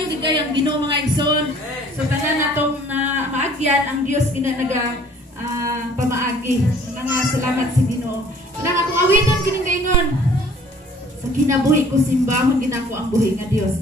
maayo gid ang Ginoo mga igsoon. So tanan natong na maagyan ang Dios ginanaga pamaagi. Mga salamat sa Ginoo. Nang akong awiton kining kaingon. Sa kinabuhi ko simbahon ginako ang buhi nga Dios.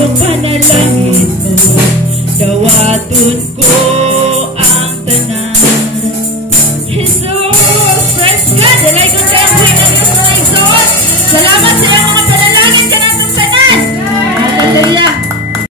Panalangin mo, dawatun ko.